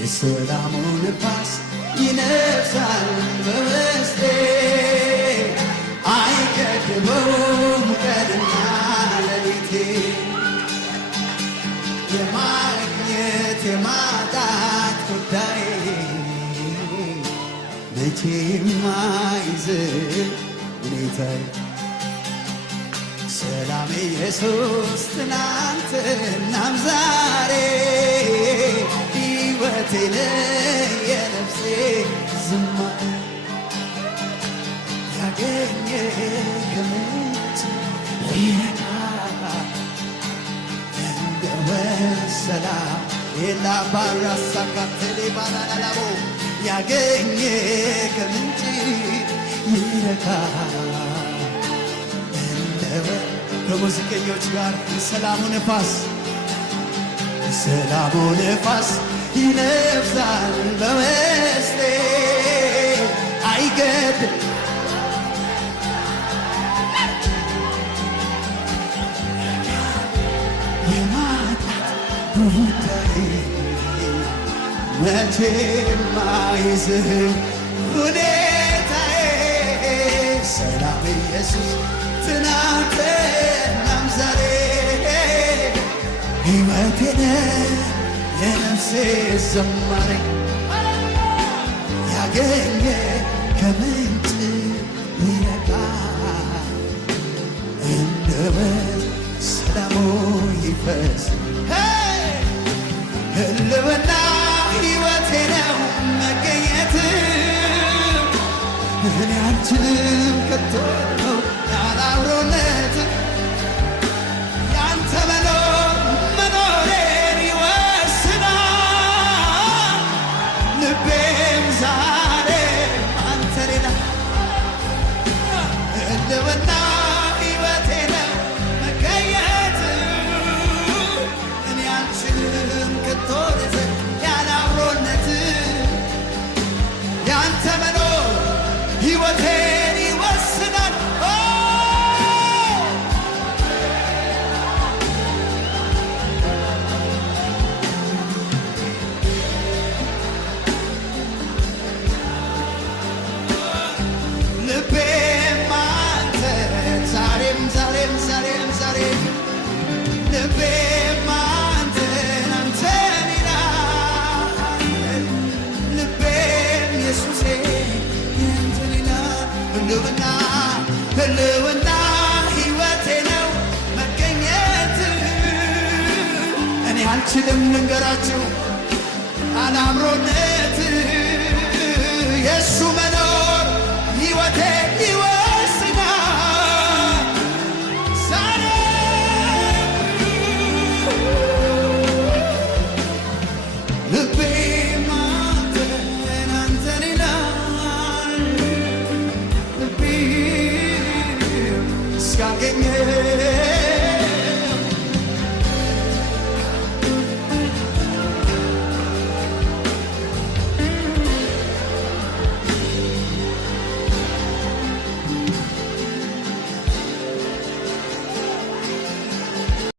የሰላሙ ንፋስ ይነፍሳል በውስጤ አይገድበውም ቀንና ሌሊቴ የማግኘት የማጣት ጉዳይ መቼም አይዝል ሁኔታዬ ሰላም ኢየሱስ ትናንትናም ዛሬ ሕይወቴን የነፍሴ ዝማሬ ያገኘ ከምንጭ ይረካ እንደ ወንዝ ሰላም የላባራሳካቴሌ ባላላላቦ ያገኘ ከምንጭ ይረካ ከሙዚቀኞች ጋር የሰላሙ ነፋስ የሰላሙ ነፋስ ይነፍሳል በውስጤ አይገድም የማጣት ጉዳይ መቼም አይዝህም ሁኔታዬ ሰላም ኢየሱስ ትናንትናም ዛሬ ሕይወቴን የነፍሴ ዝማሬ ያገኘ ከምንጭ ይረካ እንደ ወንዝ ሰላሙ ይፈስ ህልውና ሕይወቴ ነው መገኘት እኔ አልችልም ከቶ ያለ አብሮነት ያንተ መኖሬን ይወስናል ልቤም ዛሬ አንተ ሌላ ህልውና ሕይወቴ ነው መገኘት እኔ አልችልም ከቶ ያለ አብሮነት ያንተ መኖር ሕይወቴን ይወስናል ልቤም አንተ ዛሬም ዛሬም ዛሬም ዛሬም ልቤም አንተን አንተን ይላል ልቤም ኢየሱሴ ያንተን ይላል ህልውና ህልውና ሕይወቴ ነው መገኘት እኔ አልችልም ልንገራችሁ አለ አብሮነት የእሱ